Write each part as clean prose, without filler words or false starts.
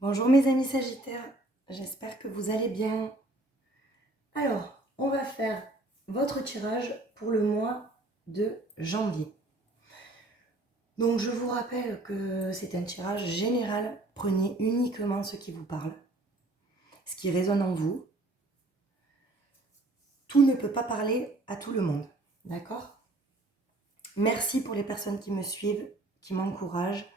Bonjour mes amis Sagittaires, j'espère que vous allez bien. Alors, on va faire votre tirage pour le mois de janvier. Donc je vous rappelle que c'est un tirage général, prenez uniquement ce qui vous parle, ce qui résonne en vous. Tout ne peut pas parler à tout le monde, d'accord? Merci pour les personnes qui me suivent, qui m'encouragent.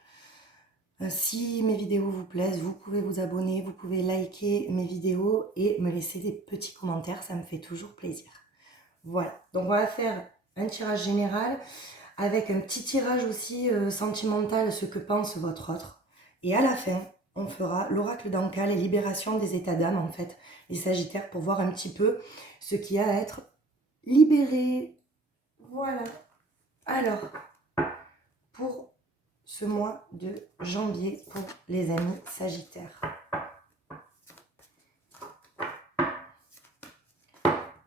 Si mes vidéos vous plaisent, vous pouvez vous abonner, vous pouvez liker mes vidéos et me laisser des petits commentaires, ça me fait toujours plaisir. Voilà, donc on va faire un tirage général avec un petit tirage aussi sentimental, ce que pense votre autre. Et à la fin, on fera l'oracle d'Anka, les libérations des états d'âme en fait, les Sagittaires, pour voir un petit peu ce qui a à être libéré. Voilà. Alors, pour ce mois de janvier, pour les amis Sagittaires.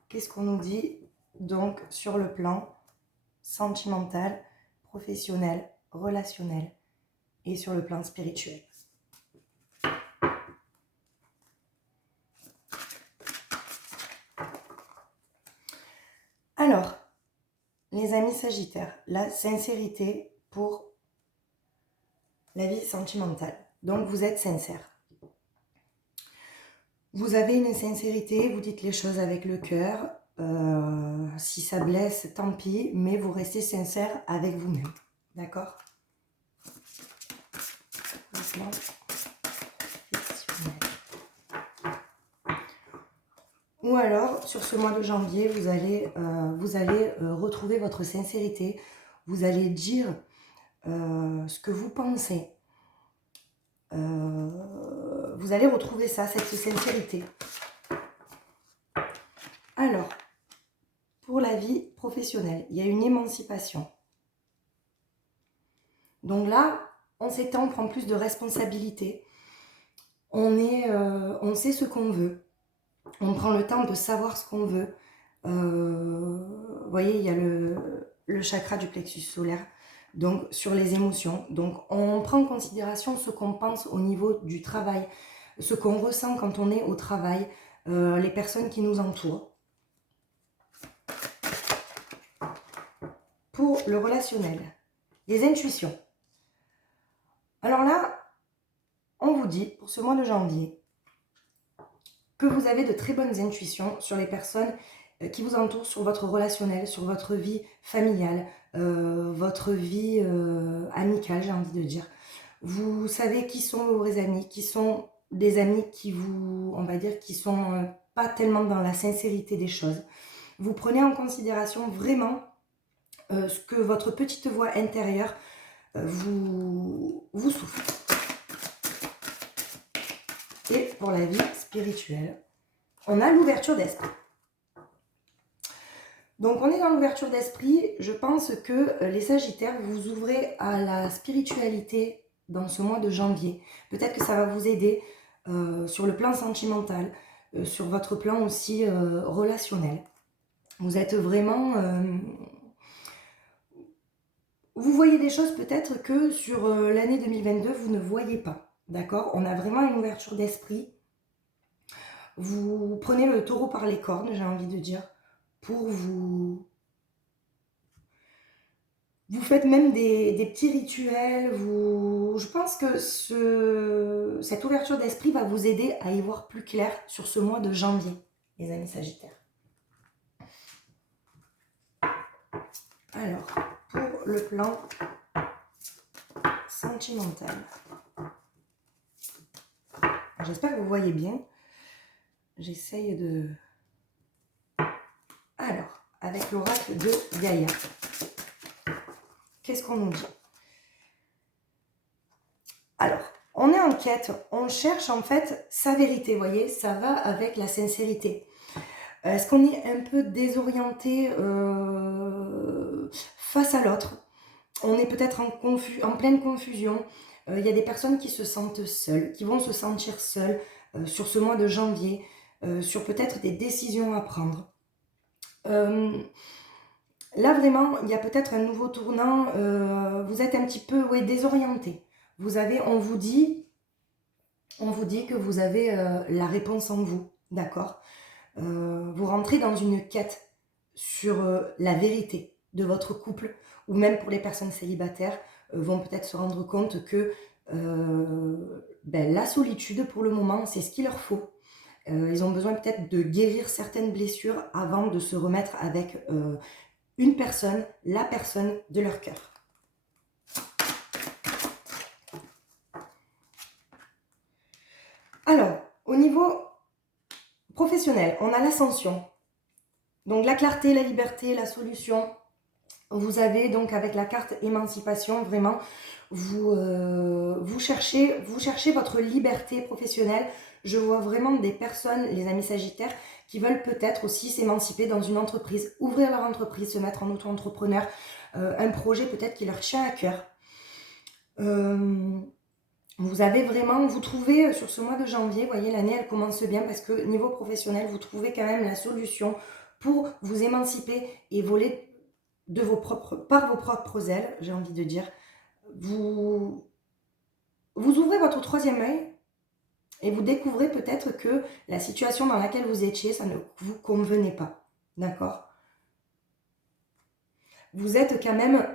Qu'est-ce qu'on nous dit donc sur le plan sentimental, professionnel, relationnel et sur le plan spirituel? Alors, les amis Sagittaires, la sincérité pour la vie sentimentale. Donc, vous êtes sincère. Vous avez une sincérité, vous dites les choses avec le cœur. Si ça blesse, tant pis, mais vous restez sincère avec vous-même. D'accord? Ou alors, sur ce mois de janvier, vous allez retrouver votre sincérité. Vous allez dire ce que vous pensez. Vous allez retrouver ça, cette sincérité. Alors, pour la vie professionnelle, il y a une émancipation. Donc là, on s'étend, on prend plus de responsabilités. On sait ce qu'on veut. On prend le temps de savoir ce qu'on veut. Vous voyez, il y a le chakra du plexus solaire, donc sur les émotions. Donc on prend en considération ce qu'on pense au niveau du travail, ce qu'on ressent quand on est au travail, les personnes qui nous entourent. Pour le relationnel, les intuitions. Alors là, on vous dit, pour ce mois de janvier, que vous avez de très bonnes intuitions sur les personnes qui vous entourent, sur votre relationnel, sur votre vie familiale, votre vie amicale, j'ai envie de dire. Vous savez qui sont vos vrais amis, qui sont des amis qui vous, on va dire, qui sont pas tellement dans la sincérité des choses. Vous prenez en considération vraiment ce que votre petite voix intérieure vous souffle. Et pour la vie spirituelle, on a l'ouverture d'esprit. Donc on est dans l'ouverture d'esprit. Je pense que les Sagittaires, vous ouvrez à la spiritualité dans ce mois de janvier. Peut-être que ça va vous aider sur le plan sentimental, sur votre plan aussi relationnel. Vous êtes vraiment... vous voyez des choses peut-être que sur l'année 2022, vous ne voyez pas. D'accord? On a vraiment une ouverture d'esprit. Vous prenez le taureau par les cornes, j'ai envie de dire, pour vous... Vous faites même des petits rituels. Je pense que cette ouverture d'esprit va vous aider à y voir plus clair sur ce mois de janvier, les amis Sagittaires. Alors, pour le plan sentimental, j'espère que vous voyez bien. J'essaye de... Alors, avec l'oracle de Gaïa, qu'est-ce qu'on nous dit? Alors, on est en quête, on cherche en fait sa vérité, vous voyez, ça va avec la sincérité. Est-ce qu'on est un peu désorienté face à l'autre? On est peut-être en pleine confusion. Il y a des personnes qui se sentent seules, qui vont se sentir seules sur ce mois de janvier, sur peut-être des décisions à prendre. Là, vraiment, il y a peut-être un nouveau tournant. Vous êtes un petit peu désorienté. On vous dit, on vous dit que vous avez la réponse en vous, d'accord? Vous rentrez dans une quête sur la vérité de votre couple, ou même pour les personnes célibataires, vont peut-être se rendre compte que la solitude, pour le moment, c'est ce qu'il leur faut. Ils ont besoin peut-être de guérir certaines blessures avant de se remettre avec une personne, la personne de leur cœur. Alors, au niveau professionnel, on a l'ascension. Donc la clarté, la liberté, la solution. Vous avez donc avec la carte émancipation, vraiment, vous cherchez votre liberté professionnelle. Je vois vraiment des personnes, les amis sagittaires, qui veulent peut-être aussi s'émanciper dans une entreprise, ouvrir leur entreprise, se mettre en auto-entrepreneur, un projet peut-être qui leur tient à cœur. Vous avez vraiment, vous trouvez sur ce mois de janvier, vous voyez, l'année elle commence bien parce que niveau professionnel, vous trouvez quand même la solution pour vous émanciper et voler par vos propres ailes, j'ai envie de dire. Vous ouvrez votre troisième œil et vous découvrez peut-être que la situation dans laquelle vous étiez, ça ne vous convenait pas. D'accord? Vous êtes quand même,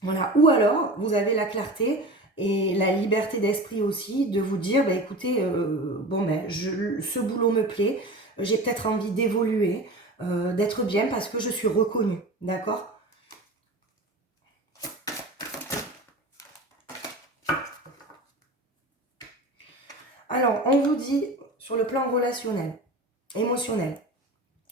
voilà, ou alors vous avez la clarté et la liberté d'esprit aussi de vous dire, écoutez, ce boulot me plaît, j'ai peut-être envie d'évoluer, d'être bien parce que je suis reconnue, d'accord? Alors, on vous dit, sur le plan relationnel, émotionnel,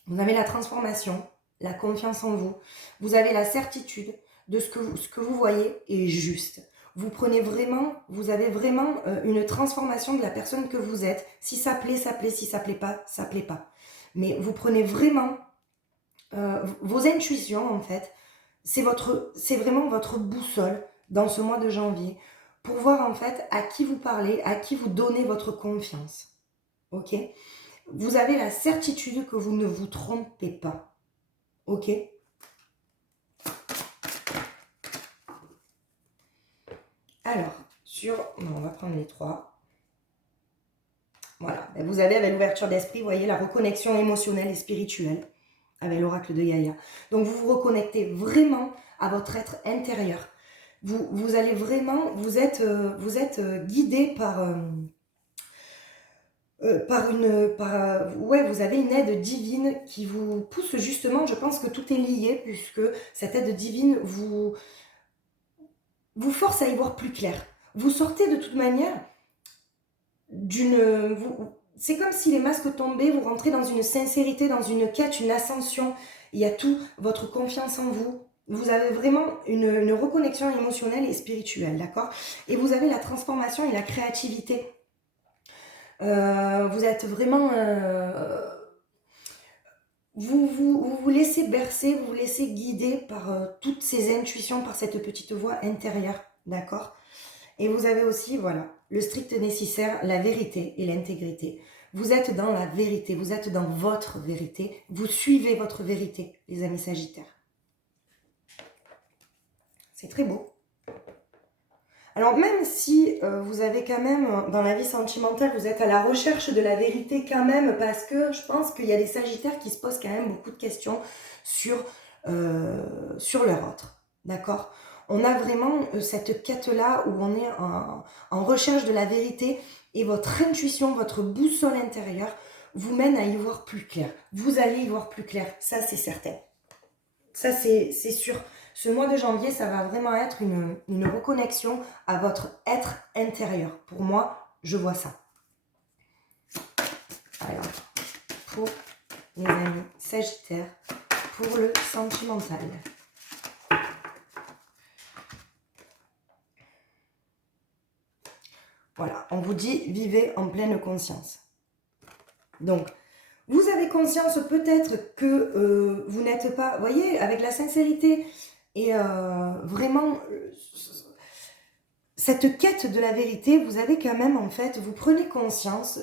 vous avez la transformation, la confiance en vous, vous avez la certitude de ce que vous voyez est juste. Vous avez vraiment une transformation de la personne que vous êtes. Si ça plaît, ça plaît. Si ça plaît pas, ça plaît pas. Mais vous prenez vraiment vos intuitions, en fait. C'est vraiment votre boussole dans ce mois de janvier pour voir, en fait, à qui vous parlez, à qui vous donnez votre confiance. Ok? Vous avez la certitude que vous ne vous trompez pas. Ok? Alors, on va prendre les trois. Voilà. Vous avez avec l'ouverture d'esprit, vous voyez, la reconnexion émotionnelle et spirituelle avec l'oracle de Gaïa. Donc, vous vous reconnectez vraiment à votre être intérieur. Vous allez vraiment, vous êtes guidé vous avez une aide divine qui vous pousse justement, je pense que tout est lié, puisque cette aide divine vous force à y voir plus clair. Vous sortez de toute manière c'est comme si les masques tombaient, vous rentrez dans une sincérité, dans une quête, une ascension. Il y a tout, votre confiance en vous. Vous avez vraiment une reconnexion émotionnelle et spirituelle, d'accord? Et vous avez la transformation et la créativité. Vous êtes vraiment... vous laissez bercer, vous vous laissez guider par toutes ces intuitions, par cette petite voix intérieure, d'accord? Et vous avez aussi, voilà, le strict nécessaire, la vérité et l'intégrité. Vous êtes dans la vérité, vous êtes dans votre vérité, vous suivez votre vérité, les amis sagittaires. C'est très beau. Alors même si vous avez quand même, dans la vie sentimentale, vous êtes à la recherche de la vérité quand même, parce que je pense qu'il y a des sagittaires qui se posent quand même beaucoup de questions sur leur autre, d'accord? On a vraiment cette quête-là où on est en recherche de la vérité et votre intuition, votre boussole intérieure vous mène à y voir plus clair. Vous allez y voir plus clair, ça c'est certain. Ça c'est sûr. Ce mois de janvier, ça va vraiment être une reconnexion à votre être intérieur. Pour moi, je vois ça. Alors, pour les amis sagittaires, pour le sentimental. Voilà, on vous dit, vivez en pleine conscience. Donc, vous avez conscience peut-être que vous n'êtes pas, vous voyez, avec la sincérité et vraiment cette quête de la vérité, vous avez quand même en fait, vous prenez conscience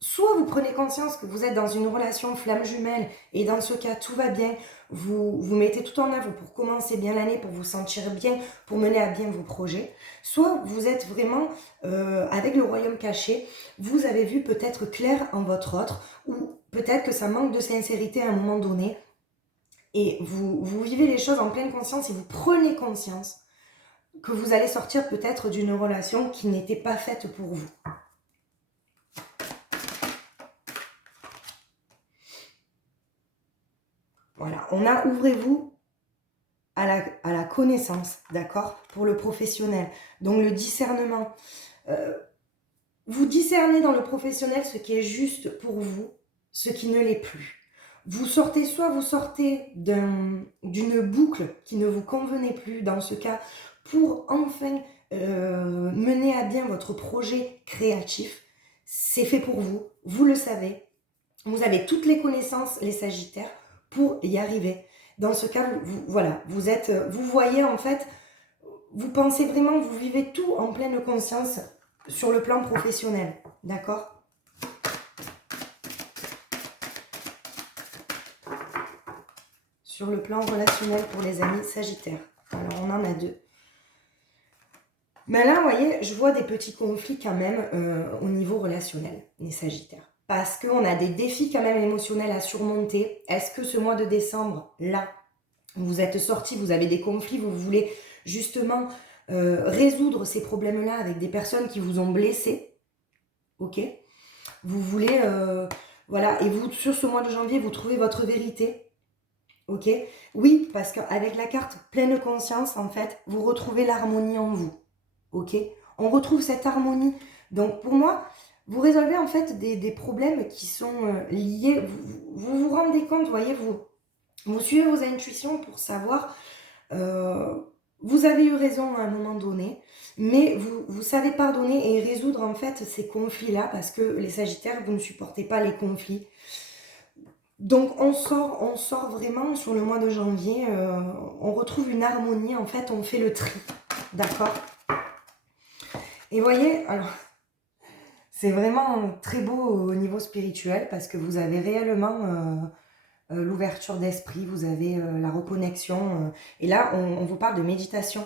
soit vous prenez conscience que vous êtes dans une relation flamme jumelle et dans ce cas tout va bien, vous mettez tout en œuvre pour commencer bien l'année, pour vous sentir bien, pour mener à bien vos projets, soit vous êtes vraiment avec le royaume caché, vous avez vu peut-être clair en votre autre, ou peut-être que ça manque de sincérité à un moment donné, et vous vivez les choses en pleine conscience et vous prenez conscience que vous allez sortir peut-être d'une relation qui n'était pas faite pour vous. Voilà, on a ouvrez-vous à la connaissance, d'accord, pour le professionnel. Donc le discernement. Vous discernez dans le professionnel ce qui est juste pour vous, ce qui ne l'est plus. Vous sortez d'une boucle qui ne vous convenait plus, dans ce cas, pour enfin mener à bien votre projet créatif. C'est fait pour vous, vous le savez. Vous avez toutes les connaissances, les Sagittaires, pour y arriver. Dans ce cas, voilà, vous voyez en fait, vous pensez vraiment, vous vivez tout en pleine conscience sur le plan professionnel, d'accord? Sur le plan relationnel pour les amis Sagittaires. Alors, on en a deux. Mais là, vous voyez, je vois des petits conflits quand même au niveau relationnel, les Sagittaires. Parce qu'on a des défis quand même émotionnels à surmonter. Est-ce que ce mois de décembre, là, vous êtes sortis, vous avez des conflits, vous voulez justement résoudre ces problèmes-là avec des personnes qui vous ont blessé, ok? Vous voulez, voilà, et vous, sur ce mois de janvier, vous trouvez votre vérité, ok? Oui, parce qu'avec la carte pleine conscience, en fait, vous retrouvez l'harmonie en vous, ok? On retrouve cette harmonie. Donc, pour moi, vous résolvez en fait des problèmes qui sont liés, vous rendez compte, vous voyez, vous suivez vos intuitions pour savoir, vous avez eu raison à un moment donné, mais vous savez pardonner et résoudre en fait ces conflits-là, parce que les Sagittaires, vous ne supportez pas les conflits. Donc on sort vraiment sur le mois de janvier, on retrouve une harmonie, en fait on fait le tri, d'accord? Et voyez, alors c'est vraiment très beau au niveau spirituel, parce que vous avez réellement l'ouverture d'esprit, vous avez la reconnexion, et là on vous parle de méditation.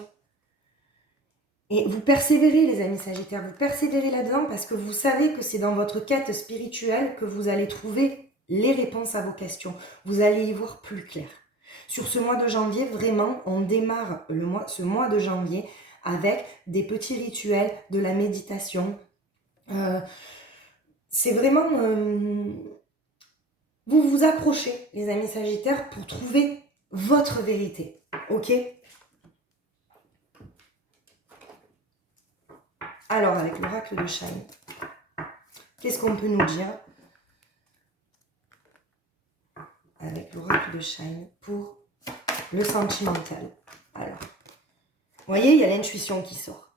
Et vous persévérez les amis Sagittaires, vous persévérez là-dedans parce que vous savez que c'est dans votre quête spirituelle que vous allez trouver les réponses à vos questions. Vous allez y voir plus clair. Sur ce mois de janvier, vraiment, on démarre ce mois de janvier avec des petits rituels, de la méditation. C'est vraiment... vous vous accrochez, les amis Sagittaires, pour trouver votre vérité. Ok ? Alors, avec l'oracle de Shine, qu'est-ce qu'on peut nous dire avec l'oracle de Shine pour le sentimental? Alors, vous voyez, il y a l'intuition qui sort.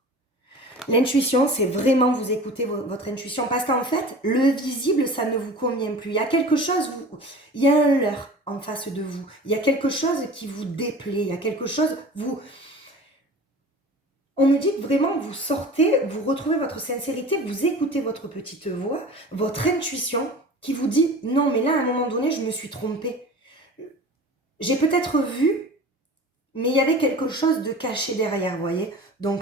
L'intuition, c'est vraiment vous écouter votre intuition, parce qu'en fait, le visible, ça ne vous convient plus. Il y a quelque chose, il y a un leurre en face de vous. Il y a quelque chose qui vous déplaît. Il y a quelque chose, on me dit que vraiment, vous sortez, vous retrouvez votre sincérité, vous écoutez votre petite voix, votre intuition qui vous dit « Non, mais là, à un moment donné, je me suis trompée. J'ai peut-être vu, mais il y avait quelque chose de caché derrière, vous voyez ?» Donc,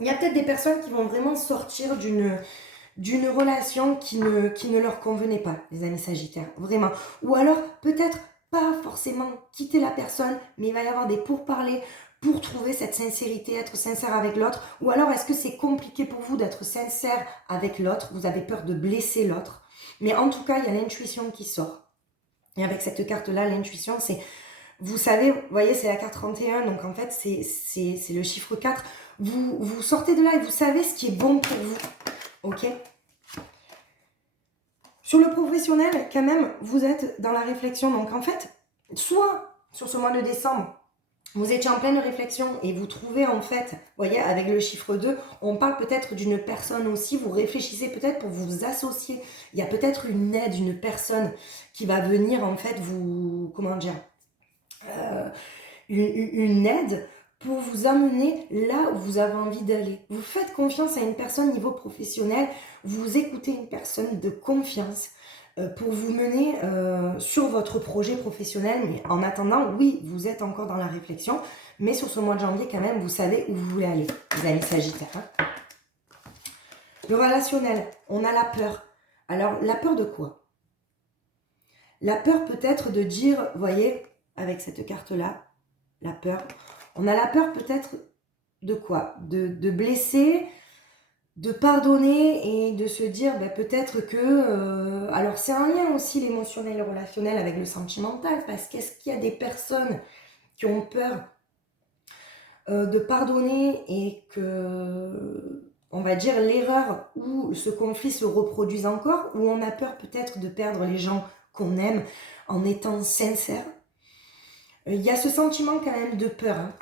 il y a peut-être des personnes qui vont vraiment sortir d'une relation qui ne leur convenait pas, les amis Sagittaires, vraiment. Ou alors, peut-être pas forcément quitter la personne, mais il va y avoir des pourparlers pour trouver cette sincérité, être sincère avec l'autre. Ou alors, est-ce que c'est compliqué pour vous d'être sincère avec l'autre? Vous avez peur de blesser l'autre. Mais en tout cas, il y a l'intuition qui sort. Et avec cette carte-là, l'intuition, c'est... Vous savez, vous voyez, c'est la carte 31, donc en fait, c'est le chiffre 4. Vous sortez de là et vous savez ce qui est bon pour vous. Ok? Sur le professionnel, quand même, vous êtes dans la réflexion. Donc en fait, soit sur ce mois de décembre, vous étiez en pleine réflexion et vous trouvez en fait, vous voyez, avec le chiffre 2, on parle peut-être d'une personne aussi, vous réfléchissez peut-être pour vous associer. Il y a peut-être une aide, une personne qui va venir en fait vous, comment dire, une aide pour vous amener là où vous avez envie d'aller. Vous faites confiance à une personne niveau professionnel, vous écoutez une personne de confiance pour vous mener sur votre projet professionnel. Mais en attendant, oui, vous êtes encore dans la réflexion, mais sur ce mois de janvier quand même, vous savez où vous voulez aller, les amis Sagittaires. Hein. Le relationnel, on a la peur. Alors, la peur de quoi? La peur peut-être de dire, vous voyez, avec cette carte-là, la peur, on a la peur peut-être de quoi? De blesser, de pardonner et de se dire peut-être que... alors c'est un lien aussi l'émotionnel et le relationnel avec le sentimental, parce qu'est-ce qu'il y a des personnes qui ont peur de pardonner et que, on va dire, l'erreur ou ce conflit se reproduise encore, ou on a peur peut-être de perdre les gens qu'on aime en étant sincère. Il y a ce sentiment quand même de peur. Hein.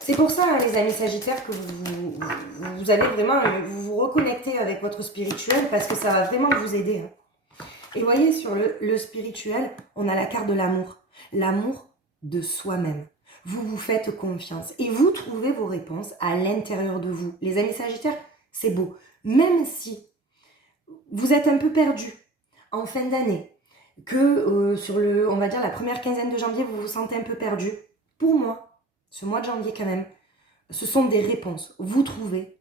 C'est pour ça, hein, les amis Sagittaires, que vous allez vraiment vous reconnecter avec votre spirituel parce que ça va vraiment vous aider. Hein. Et voyez, sur le spirituel, on a la carte de l'amour. L'amour de soi-même. Vous vous faites confiance et vous trouvez vos réponses à l'intérieur de vous. Les amis Sagittaires, c'est beau. Même si vous êtes un peu perdu en fin d'année, que sur on va dire la première quinzaine de janvier, vous vous sentez un peu perdu. Pour moi, ce mois de janvier quand même, ce sont des réponses. Vous trouvez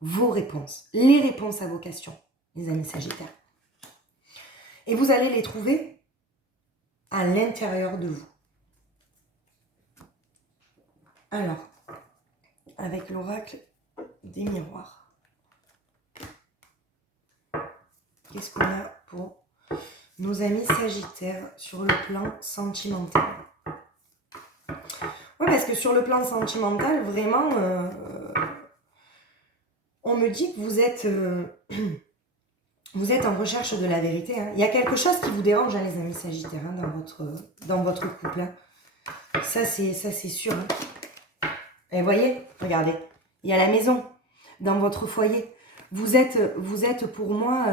vos réponses, les réponses à vos questions, les amis Sagittaires. Et vous allez les trouver à l'intérieur de vous. Alors, avec l'oracle des miroirs, qu'est-ce qu'on a pour nos amis Sagittaires sur le plan sentimental? Oui, parce que sur le plan sentimental, vraiment, on me dit que vous êtes en recherche de la vérité. Hein. Il y a quelque chose qui vous dérange, hein, les amis Sagittaires, hein, dans votre couple. Hein. Ça, c'est sûr. Hein. Et vous voyez, regardez, il y a la maison dans votre foyer. Vous êtes pour moi,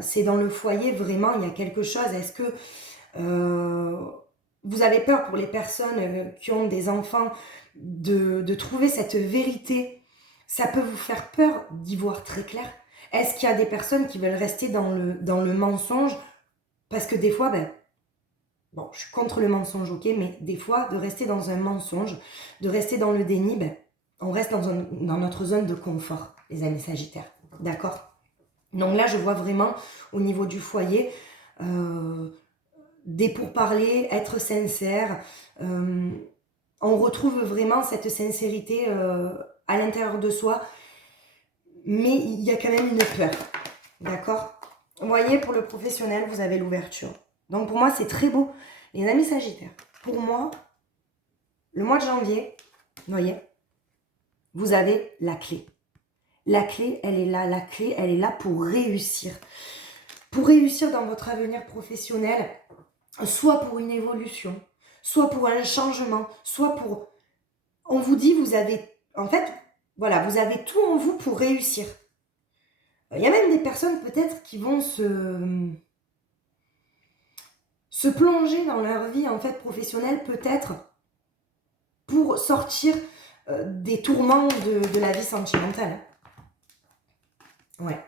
c'est dans le foyer, vraiment, il y a quelque chose. Est-ce que vous avez peur pour les personnes qui ont des enfants de trouver cette vérité? Ça peut vous faire peur d'y voir très clair. Est-ce qu'il y a des personnes qui veulent rester dans le mensonge? Parce que des fois, bon, je suis contre le mensonge, ok, mais des fois, de rester dans un mensonge, de rester dans le déni, on reste dans notre zone de confort, les amis Sagittaires. D'accord? Donc là, je vois vraiment, au niveau du foyer, des pourparlers, être sincère. On retrouve vraiment cette sincérité à l'intérieur de soi, mais il y a quand même une peur. D'accord? Vous voyez, pour le professionnel, vous avez l'ouverture. Donc pour moi, c'est très beau. Les amis Sagittaires, pour moi, le mois de janvier, vous voyez, vous avez la clé. La clé, elle est là. La clé, elle est là pour réussir. Pour réussir dans votre avenir professionnel, soit pour une évolution, soit pour un changement, soit pour... On vous dit, vous avez... En fait, voilà, vous avez tout en vous pour réussir. Il y a même des personnes peut-être qui vont se plonger dans leur vie en fait professionnelle peut-être pour sortir des tourments de la vie sentimentale. Ouais.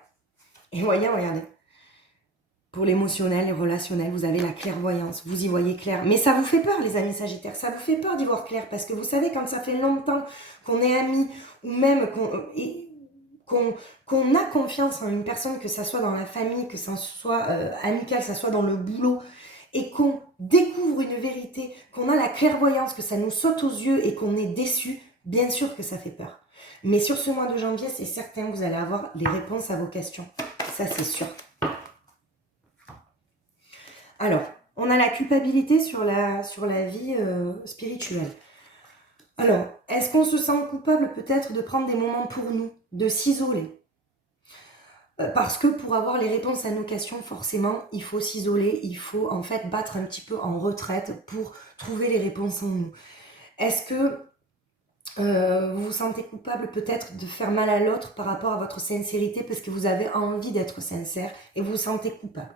Et voyez, regardez. Pour l'émotionnel et relationnel, vous avez la clairvoyance. Vous y voyez clair. Mais ça vous fait peur, les amis Sagittaires. Ça vous fait peur d'y voir clair. Parce que vous savez, quand ça fait longtemps qu'on est amis, ou même qu'on a confiance en une personne, que ça soit dans la famille, que ça soit amical, que ça soit dans le boulot, et qu'on découvre une vérité, qu'on a la clairvoyance, que ça nous saute aux yeux et qu'on est déçu, bien sûr que ça fait peur. Mais sur ce mois de janvier, c'est certain que vous allez avoir les réponses à vos questions. Ça, c'est sûr. Alors, on a la culpabilité sur la vie spirituelle. Alors, est-ce qu'on se sent coupable peut-être de prendre des moments pour nous, de s'isoler? Parce que pour avoir les réponses à nos questions, forcément, il faut s'isoler, il faut en fait battre un petit peu en retraite pour trouver les réponses en nous. Est-ce que vous vous sentez coupable peut-être de faire mal à l'autre par rapport à votre sincérité parce que vous avez envie d'être sincère et vous vous sentez coupable?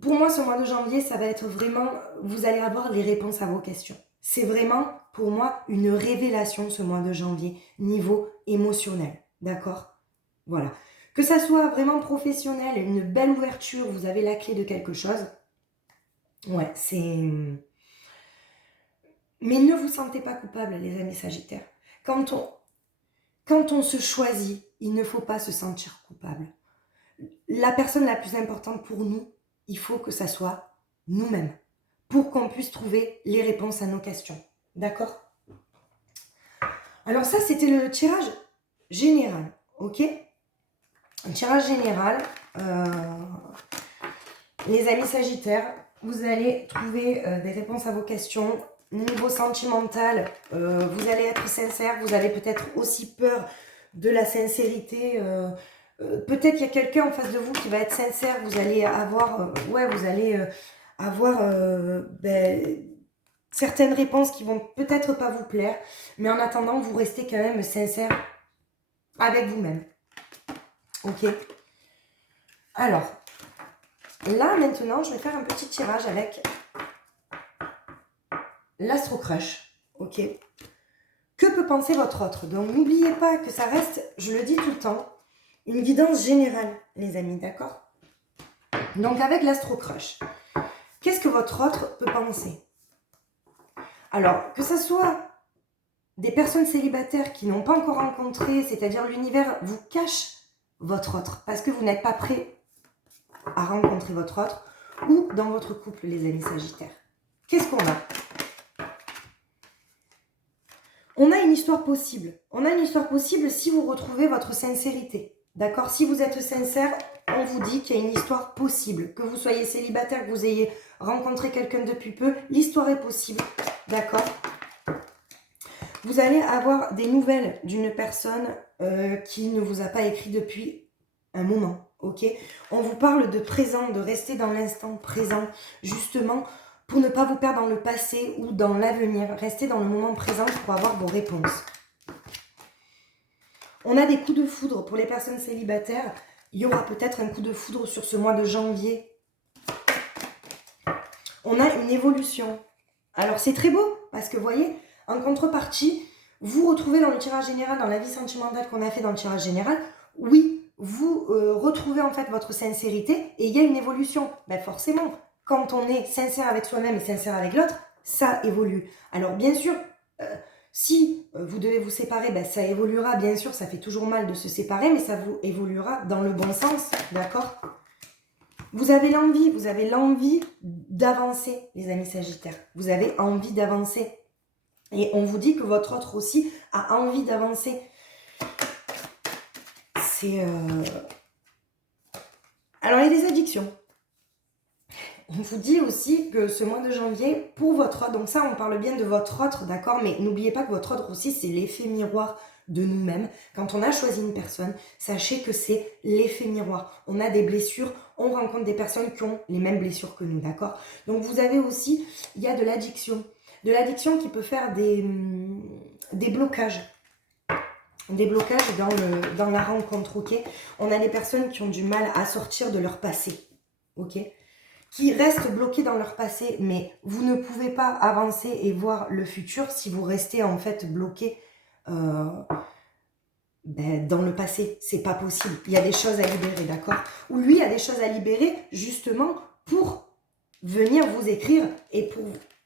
Pour moi, ce mois de janvier, ça va être vraiment, vous allez avoir les réponses à vos questions. C'est vraiment, pour moi, une révélation ce mois de janvier, niveau émotionnel, d'accord? Voilà. Que ça soit vraiment professionnel, une belle ouverture, vous avez la clé de quelque chose, ouais, c'est... Mais ne vous sentez pas coupable, les amis Sagittaires. Quand on se choisit, il ne faut pas se sentir coupable. La personne la plus importante pour nous, il faut que ça soit nous-mêmes, pour qu'on puisse trouver les réponses à nos questions. D'accord? Alors ça, c'était le tirage général, ok? Un tirage général, les amis Sagittaires, vous allez trouver des réponses à vos questions. Niveau sentimental, vous allez être sincère, vous avez peut-être aussi peur de la sincérité. Peut-être qu'il y a quelqu'un en face de vous qui va être sincère, vous allez avoir, certaines réponses qui vont peut-être pas vous plaire, mais en attendant, vous restez quand même sincère avec vous-même. Ok? Alors, là, maintenant, je vais faire un petit tirage avec l'Astro Crush. Ok? Que peut penser votre autre? Donc, n'oubliez pas que ça reste, je le dis tout le temps, une guidance générale, les amis, d'accord? Donc, avec l'Astro Crush, qu'est-ce que votre autre peut penser? Alors, que ce soit des personnes célibataires qui n'ont pas encore rencontré, c'est-à-dire l'univers vous cache votre autre, parce que vous n'êtes pas prêt à rencontrer votre autre, ou dans votre couple, les amis Sagittaires. Qu'est-ce qu'on a? On a une histoire possible. On a une histoire possible si vous retrouvez votre sincérité. D'accord? Si vous êtes sincère, on vous dit qu'il y a une histoire possible. Que vous soyez célibataire, que vous ayez rencontré quelqu'un depuis peu, l'histoire est possible. D'accord? Vous allez avoir des nouvelles d'une personne qui ne vous a pas écrit depuis un moment. Ok? On vous parle de présent, de rester dans l'instant présent, justement, pour ne pas vous perdre dans le passé ou dans l'avenir. Restez dans le moment présent pour avoir vos réponses. On a des coups de foudre pour les personnes célibataires. Il y aura peut-être un coup de foudre sur ce mois de janvier. On a une évolution. Alors c'est très beau, parce que vous voyez, en contrepartie, vous retrouvez dans le tirage général, dans la vie sentimentale qu'on a fait dans le tirage général, oui, vous retrouvez en fait votre sincérité et il y a une évolution. Ben forcément, quand on est sincère avec soi-même et sincère avec l'autre, ça évolue. Alors bien sûr, si vous devez vous séparer, ben, ça évoluera, bien sûr, ça fait toujours mal de se séparer, mais ça vous évoluera dans le bon sens, d'accord? Vous avez l'envie d'avancer, les amis Sagittaires. Vous avez envie d'avancer. Et on vous dit que votre autre aussi a envie d'avancer. C'est... Alors, il y a des addictions. On vous dit aussi que ce mois de janvier, pour votre autre, donc ça, on parle bien de votre autre, d'accord? Mais n'oubliez pas que votre autre aussi, c'est l'effet miroir de nous-mêmes. Quand on a choisi une personne, sachez que c'est l'effet miroir. On a des blessures, on rencontre des personnes qui ont les mêmes blessures que nous, d'accord? Donc, vous avez aussi, il y a de l'addiction. De l'addiction qui peut faire des blocages. Des blocages dans la rencontre, ok? On a des personnes qui ont du mal à sortir de leur passé, ok? Qui restent bloqués dans leur passé, mais vous ne pouvez pas avancer et voir le futur si vous restez en fait bloqué dans le passé. C'est pas possible. Il y a des choses à libérer, d'accord? Ou lui, il y a des choses à libérer justement pour venir vous écrire et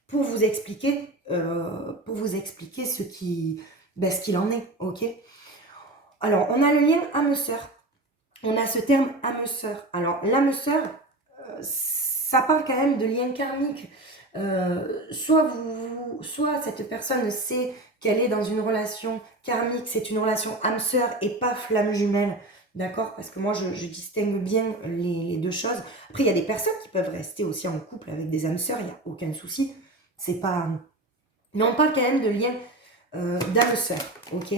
pour vous expliquer ce qu'il en est, ok? Alors, on a le lien âme-sœur. On a ce terme âme-sœur. Alors, l'âme-sœur, ça parle quand même de lien karmique. Soit cette personne sait qu'elle est dans une relation karmique, c'est une relation âme-sœur et pas flamme jumelle. D'accord? Parce que moi, je distingue bien les deux choses. Après, il y a des personnes qui peuvent rester aussi en couple avec des âmes sœurs, il n'y a aucun souci. C'est pas... Mais on parle quand même de lien d'âme-sœur. Ok?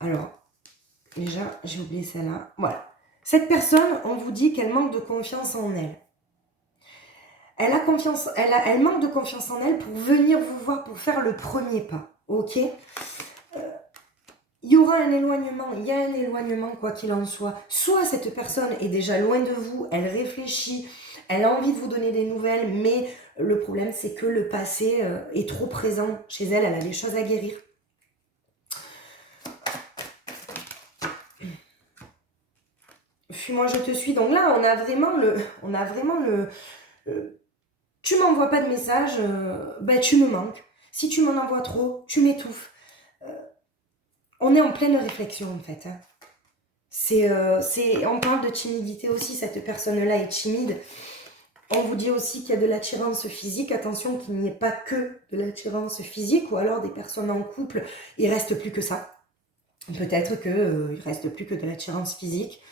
Alors, déjà, j'ai oublié celle-là. Voilà. Cette personne, on vous dit qu'elle manque de confiance en elle. Elle manque de confiance en elle pour venir vous voir, pour faire le premier pas. Ok? Il y aura un éloignement, il y a un éloignement quoi qu'il en soit. Soit cette personne est déjà loin de vous, elle réfléchit, Elle a envie de vous donner des nouvelles, mais le problème, c'est que le passé est trop présent chez elle. Elle a des choses à guérir. Fuis-moi, je te suis. Donc là, on a vraiment le tu m'envoies pas de message, ben tu me manques. Si tu m'en envoies trop, tu m'étouffes. On est en pleine réflexion, en fait. Hein. On parle de timidité aussi. Cette personne-là est timide. On vous dit aussi qu'il y a de l'attirance physique. Attention qu'il n'y ait pas que de l'attirance physique, ou alors des personnes en couple, il reste plus que ça. Peut-être qu'il reste plus que de l'attirance physique.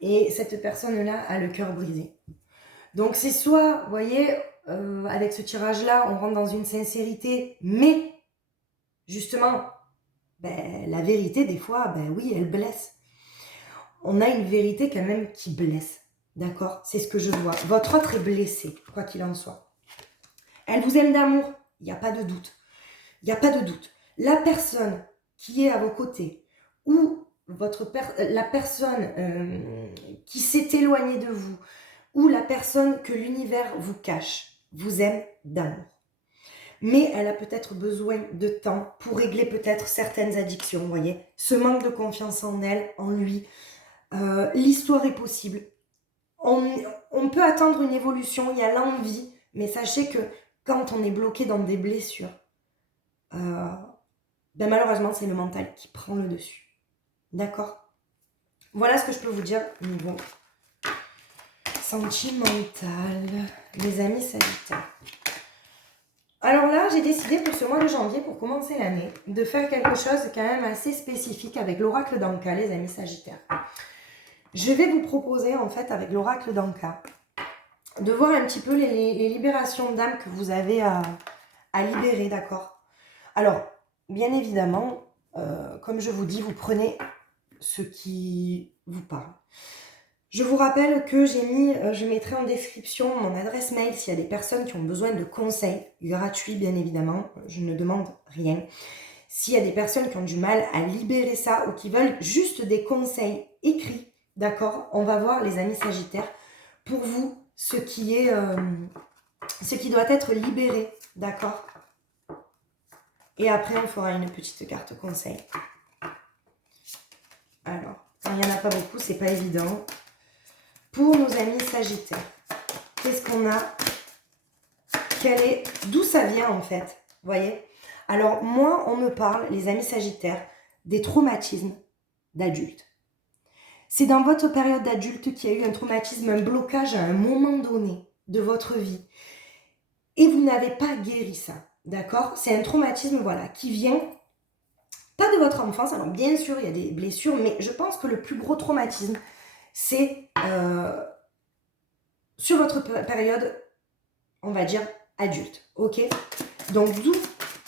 Et cette personne-là a le cœur brisé. Donc c'est soit, vous voyez, avec ce tirage-là, on rentre dans une sincérité, mais justement, ben, la vérité, des fois, ben oui, elle blesse. On a une vérité quand même qui blesse, d'accord? C'est ce que je vois. Votre autre est blessé, quoi qu'il en soit. Elle vous aime d'amour, il n'y a pas de doute. Il n'y a pas de doute. La personne qui est à vos côtés, ou la personne qui s'est éloignée de vous, ou la personne que l'univers vous cache, vous aime d'amour. Mais elle a peut-être besoin de temps pour régler peut-être certaines addictions, vous voyez. Ce manque de confiance en elle, en lui. L'histoire est possible. On peut attendre une évolution, il y a l'envie, mais sachez que quand on est bloqué dans des blessures, ben malheureusement, c'est le mental qui prend le dessus. D'accord? Voilà ce que je peux vous dire niveau sentimental, les amis Sagittaires. Alors là, j'ai décidé pour ce mois de janvier, pour commencer l'année, de faire quelque chose quand même assez spécifique avec l'oracle d'Anka, les amis Sagittaires. Je vais vous proposer, en fait, avec l'oracle d'Anka, de voir un petit peu les libérations d'âme que vous avez à libérer, d'accord? Alors, bien évidemment, comme je vous dis, vous prenez ce qui vous parle. Je vous rappelle que je mettrai en description mon adresse mail s'il y a des personnes qui ont besoin de conseils, gratuits bien évidemment, je ne demande rien. S'il y a des personnes qui ont du mal à libérer ça ou qui veulent juste des conseils écrits, d'accord, on va voir les amis Sagittaires, pour vous, ce qui doit être libéré, d'accord? Et après, on fera une petite carte conseil. Alors, quand il n'y en a pas beaucoup, c'est pas évident. Pour nos amis Sagittaires, qu'est-ce qu'on a? D'où ça vient en fait? Vous voyez? Alors moi, on me parle, les amis Sagittaires, des traumatismes d'adultes. C'est dans votre période d'adulte qu'il y a eu un traumatisme, un blocage à un moment donné de votre vie. Et vous n'avez pas guéri ça, d'accord? C'est un traumatisme, voilà, qui vient pas de votre enfance. Alors bien sûr, il y a des blessures, mais je pense que le plus gros traumatisme, c'est sur votre période, on va dire, adulte, ok? Donc d'où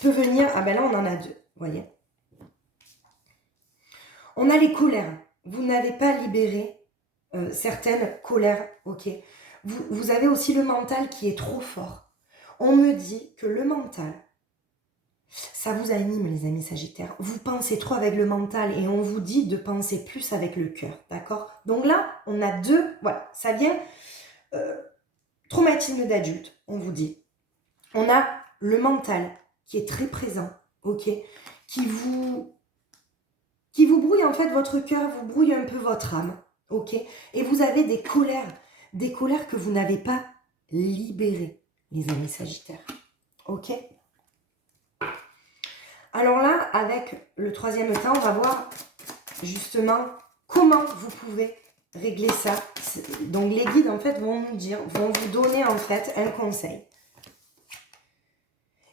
peut venir, ah ben là on en a deux, vous voyez? On a les colères, vous n'avez pas libéré certaines colères, ok? Vous avez aussi le mental qui est trop fort. On me dit que le mental, ça vous anime les amis Sagittaires. Vous pensez trop avec le mental et on vous dit de penser plus avec le cœur, d'accord? Donc là, on a deux, voilà, ça vient traumatisme d'adulte, on vous dit. On a le mental qui est très présent, ok? Qui vous brouille en fait votre cœur, vous brouille un peu votre âme, ok? Et vous avez des colères que vous n'avez pas libérées, les amis Sagittaires, ok? Alors là, avec le troisième temps, on va voir justement comment vous pouvez régler ça. Donc les guides en fait vont vous donner en fait un conseil.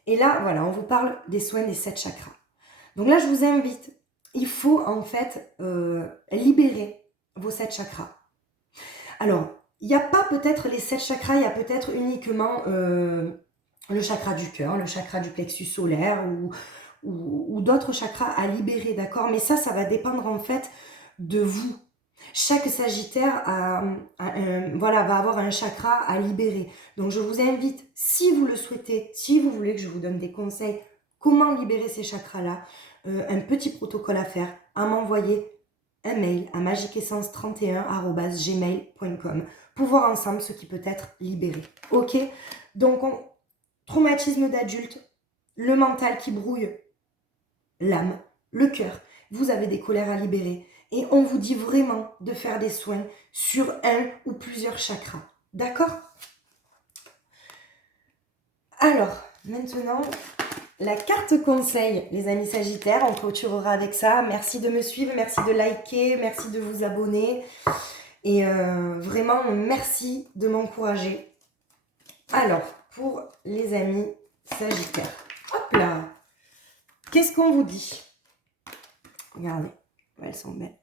Et là, voilà, on vous parle des soins des 7 chakras. Donc là, je vous invite, il faut en fait libérer vos 7 chakras. Alors, il n'y a pas peut-être les 7 chakras, il y a peut-être uniquement le chakra du cœur, le chakra du plexus solaire ou d'autres chakras à libérer, d'accord? Mais ça va dépendre en fait de vous. Chaque Sagittaire va avoir un chakra à libérer. Donc je vous invite, si vous le souhaitez, si vous voulez que je vous donne des conseils, comment libérer ces chakras-là, un petit protocole à faire, à m'envoyer un mail à magiquessence31@gmail.com pour voir ensemble ce qui peut être libéré. Ok? Donc, traumatisme d'adulte, le mental qui brouille l'âme, le cœur. Vous avez des colères à libérer. Et on vous dit vraiment de faire des soins sur un ou plusieurs chakras. D'accord? Alors, maintenant, la carte conseil, les amis Sagittaires, on clôturera avec ça. Merci de me suivre, merci de liker, merci de vous abonner. Et vraiment, merci de m'encourager. Alors, pour les amis Sagittaires, hop là, qu'est-ce qu'on vous dit? Regardez, elles sont belles.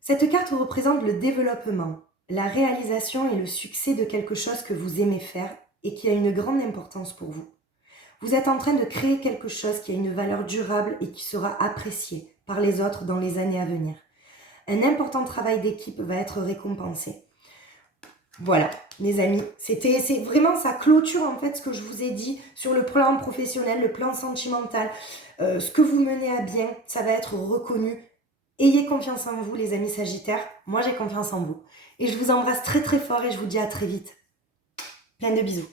Cette carte représente le développement, la réalisation et le succès de quelque chose que vous aimez faire et qui a une grande importance pour vous. Vous êtes en train de créer quelque chose qui a une valeur durable et qui sera apprécié par les autres dans les années à venir. Un important travail d'équipe va être récompensé. Voilà, mes amis, c'est vraiment ça clôture en fait ce que je vous ai dit sur le plan professionnel, le plan sentimental, ce que vous menez à bien, ça va être reconnu. Ayez confiance en vous, les amis Sagittaires. Moi, j'ai confiance en vous. Et je vous embrasse très très fort et je vous dis à très vite. Plein de bisous.